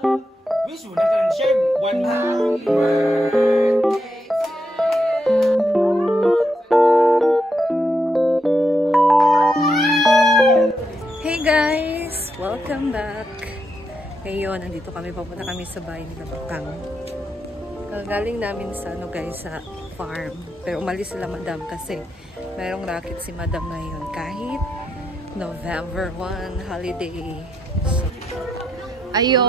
Wish mo na ka lang share. One happy birthday to you. Hey guys! Welcome back! Ngayon, nandito kami. Papunta kami sa bahay ni Bakang. Galing namin sa, guys, sa farm. Pero umalis sila madam kasi mayroong racket si madam ngayon. Kahit November 1 holiday. So, ayo!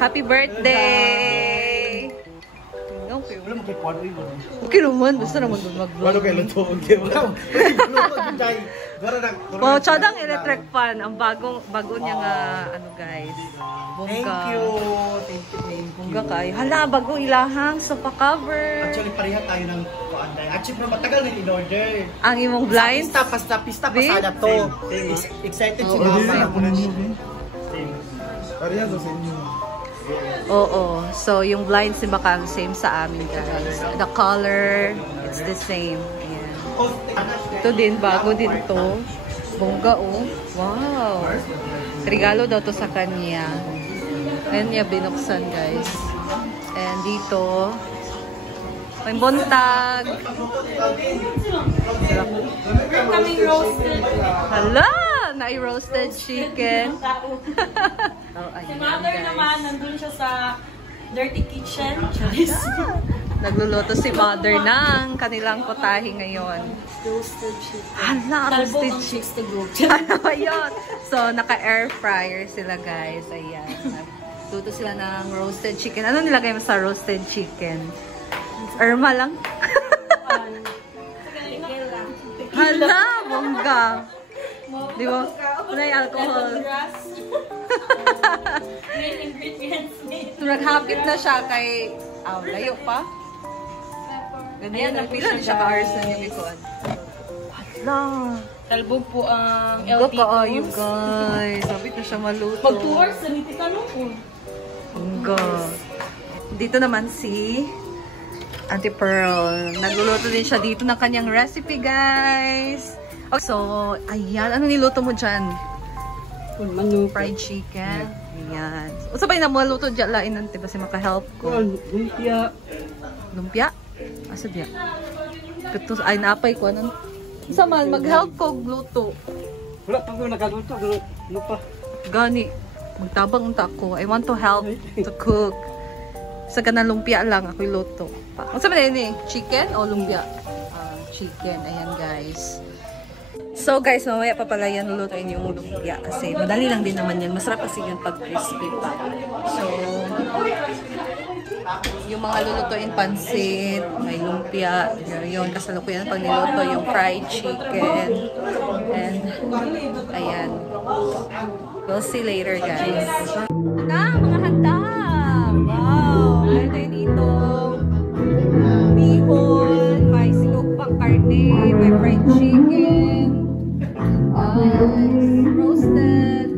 Happy birthday! Okay naman, basta naman doon mag-vlog. Ano kayo luto? Wow, tsadang electric fan. Ang bago niya nga, ano guys. Thank you. Thank you. Bongga kayo. Hala, bago ilahang sofa cover. Actually, pareha tayo ng kuanday. Actually, matagal na in-order. Ang imong blinds? Pista pasada to. Excited si mama. Pareha to sa inyo. Oo. So, yung blinds ni Bakang, same sa amin guys. The color, it's the same. Ayan. Ito din, bago din to. Bongga oh. Wow. Regalo daw to sa kanya. Ayan niya binuksan guys. And dito, may buntag. Coming roasted. Hala! Na-roasted chicken. Oh, Si ayan, mother guys. naman, nandun siya sa dirty kitchen. Nagluluto si mother ng kanilang potahe ngayon. Roasted chicken. Hala, Talbog roasted ang chicken. 60 group. Ano ba yun? So, naka-air fryer sila guys. Ayan. Luto sila ng roasted chicken. Ano nilagay mo sa roasted chicken? Irma lang? Hala, bongga. Di ba? Wala yung alcohol. Main ingredients. Naghapit na siya kay... layo pa. Ganyan, nagpila na siya ka-hours na yung ikuan. Hala. Talbog po ang Bongga LT pa ayo guys. Sabit na siya maluto. Mag 2 hours, saniti ka no po. Bongga. Dito naman si Auntie Pearl. Nagluluto din siya dito ng kanyang recipe, guys. Okay, so, ayan. Ano niluto mo dyan? Fried chicken. Ayan. Usa ba yung maluto dyan? Lain nante ba si makahelp ko? Lumpia. Lumpia? Asa diya? Ito, ay napay ko. Anong? Sa man, mag-help ko gluto. Wala pa ko nakaluto. Ano pa? Gani. Magtabang unta ko. I want to help to cook. Sa kanang lumpia lang ako iluto. Ano sabi na yun eh? Chicken o lumpia? Chicken. Ayan guys. So guys, mamaya pa pala yan lulutuin yung lumpia. Kasi madali lang din naman yan. Masarap kasi yun pag crispy pa. So, yung mga lulutuin pansit, may lumpia. Yun, kasalukuyan pag niluto yung fried chicken. And, ayan. We'll see later guys. Na, mga handa! Wow! Ito yung dito. Bihon, may sinugpang karne, may fried chicken. Roasted.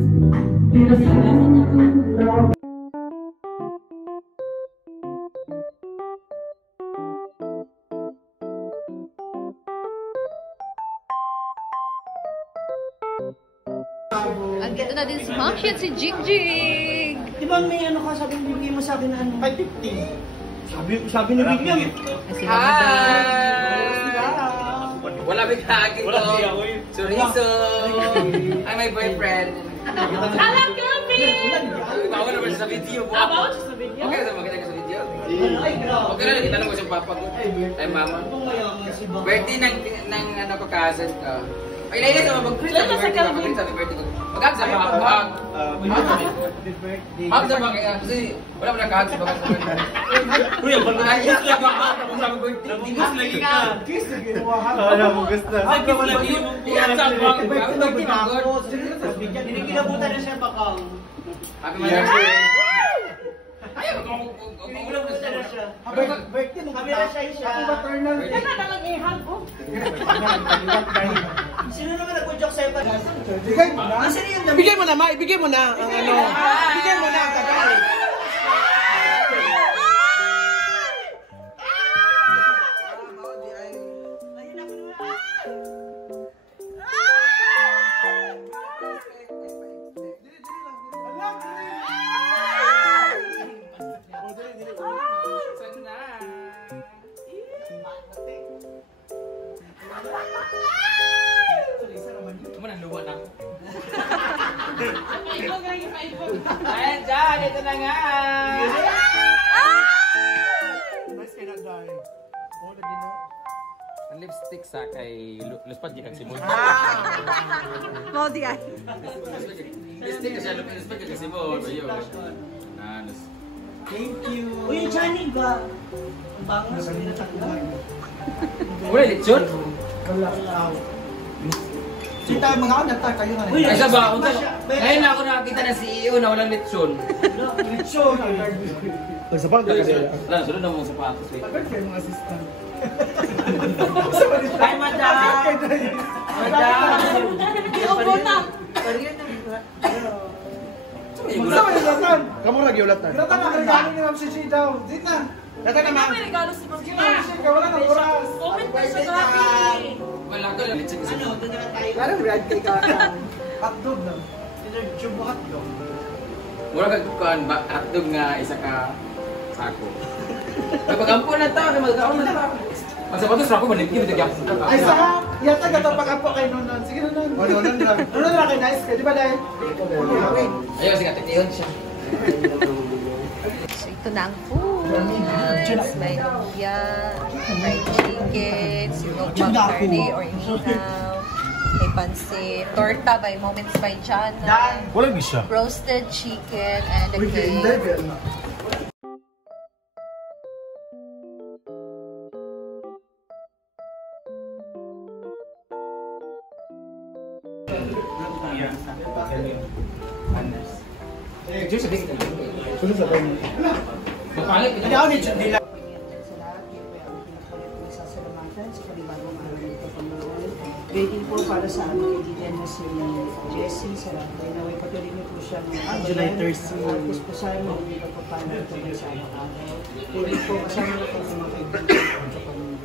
Andito na din si Mamshi at si Jigjig. Di ba may ano ka sabi bibigay mo sa akin na ano? 550. Sabi ni William. Wala bigagin ko. Chorizo. I'm my boyfriend. Alam, Kelvin! Bawa naman sa video po. Bawa siya sa video? Okay na makita ka sa video. Okay na, nakita lang ko sa papa ko. Ay mama. Birthday ng ano ko, cousin ko. Ay, nainis naman mag-print. Lalo sa Kelvin. Sabi birthday ko. Mag-hug sa mga hug. Hug sa mga kasi wala mo nakahug sa mga Kuya, ayos lang ako kung sa birthday. Kiss lagi ka. Kiss lagi. Wala mo gusto. Kiss lagi. Yan sa mga birthday ko. Kinabutan na siya bakang. Happy Mother's Day. Ayaw ko. Kinabutan na siya. Birthday mo. Kamera siya. Ang maternal. Kaya na lang i-hug ko. Sino naman nag-joke sa'yo? Ibigay mo na, ma. Ibigay mo na ang ano. Ibigay mo na ang kagay. Ayan dyan, ito na nga. Nice kay na dahil. Oh, lagi no. Ang lipstick sa kay Luspad Gikag Simon. Mo di ay. Lipstick kasi Luspad Gikag Simon. Thank you. Uy, Johnny ba? Ang bangas ko natanggal. Wala lechon? Sita, mga anak kayo nga. Ay sa ba? Ngayon na ako nakakita ng CEO na walang lechon. Lechon. Nagsapag ka kasi. Wala, sunod na mga sapatos. Pagkat kayo mga assistant. Hi, madam. Madam. Iubo na. Sama ni Latan. Kamu lagi ulat na. Latan na regalo ni Ma'am Shishi daw. Zita. Latan naman. May regalo si Ma'am Gina. Wala nang oras. Comment na siya grabe. Wala ko lang lechon kasi. Doon na tayo. Parang red cake ka. Hotdog lang. Tube hotdog. Mura kagkuhan ba? Hotdog nga isa ka sako. Kapag-ampo na to, magkaon na to. Ang sapatos ako, maligyan mo ito Ay, sa yata gatapag po kay Nonon. Sige, Nonon. Nonon lang. Nonon lang kay nice ka. Di ba, Day? Ayaw, sige, titiyon siya. So ito na ang food. May lumpia, fried chicken, sinugog carne or inihaw, may pansit, torta by Moments by Jana, Walang bisa. roasted chicken, and a cake. Diyos, sabi kita. Sulit sa tayo. Mapalit. Hindi ako ni John Dila. Waiting po para sa aming kaibigan na si Jessie Sarapay. Naway patuloy niyo po siya ng July 13. Tapos po sana hindi pa po paano ito may sa araw-araw. Waiting po kasama niyo po sa mga kaibigan sa pamilya.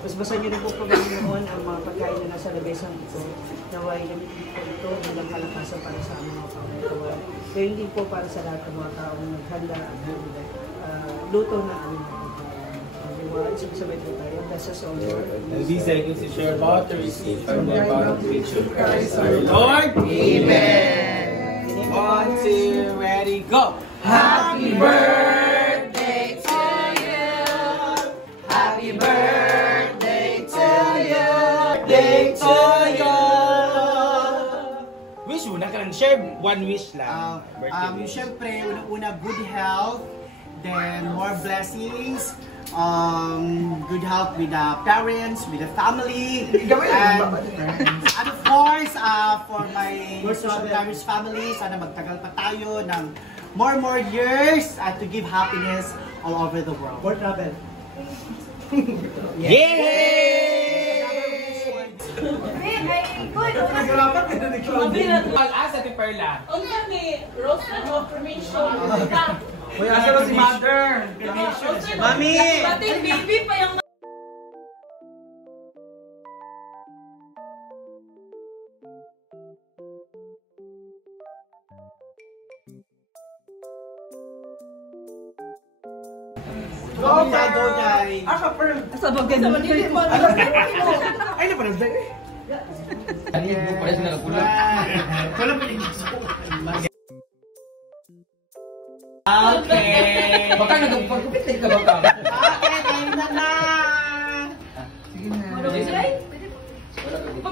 Tapos basa niyo rin po Panginoon ang mga pagkain na nasa labesang ito. Naway gamitin po ito bilang kalakasan para sa aming mga pangalawa. Kaya hindi po para sa lahat ng mga taong naghanda at luto na aming mga everyone. Sabay po tayo. Bless us all, Lord. And these seconds is your about to receive from the above which of Christ our Lord. Amen. 1, 2, ready, go! Happy birthday to you. Happy birthday to you. Birthday to you! Wish mo na ka lang, share one wish lang. Siyempre, unang-una, good health. Then, more blessings. Good health with the parents, with the family. And of course, for my Paris family, sana magtagal pa tayo ng more years to give happiness all over the world. More travel. Yay! Pag-asa ti Perla. Ang gani, roast na confirmation. Uy, asa ba si Mother? Mami! Dating baby pa yung Go, guys! sa bagay sa Manila mo. Ay, napanagday eh. Ano yung pala sila nagpulang? Wala pa rin Okay. Baka nagpagkupit ka baka. Okay, time na na!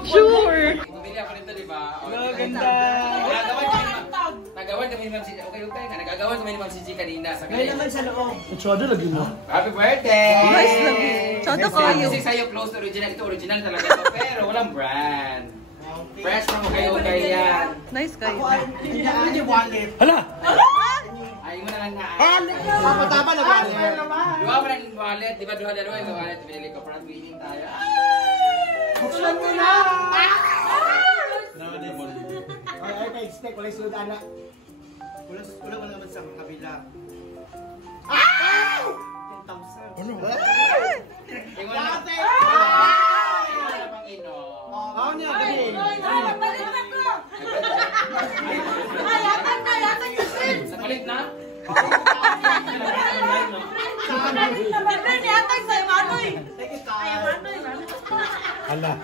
Sure. Bumili ako nito, di ba? Hello, ganda. Nagawan kami ni Ma'am Cici. Okay, nagagawan kami ni Ma'am Cici kanina. Sa Ngayon naman sa loob. Chodo lagi mo. Happy birthday! Nice lang eh. Chodo kayo. Kasi sa'yo close to original. Ito original talaga ito. Pero walang brand. Fresh from kayo yan. Nice kayo. Hindi yung wallet. Hala! Ayaw mo na lang na. Papataba na wallet. Duha mo ng wallet. Di ba dalawa yung wallet. Binili ko para winning tayo. Buksan mo na! Ay, expect. Wala yung sunod, anak. Wala mo naman sa kabila. 10,000. Ano? Tingnan mo. Ate! Wala pang inom. Ako niya, galing. Balik na ko. Ay, yatag na yun. Sa palit na? Balik na ba? Yatag sa Manoy. Take it Ay, time. Manoy. Hala.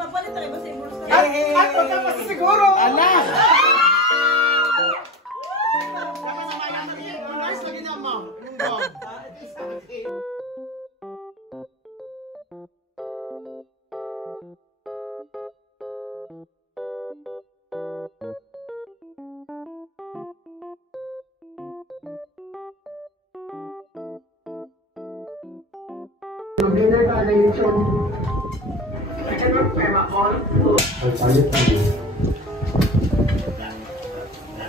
Papalit tayo ba sa imurs ka? Ato ka pa siguro. Hala. Nice lagi na, ma'am.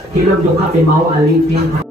Hilog do kape mau alipin.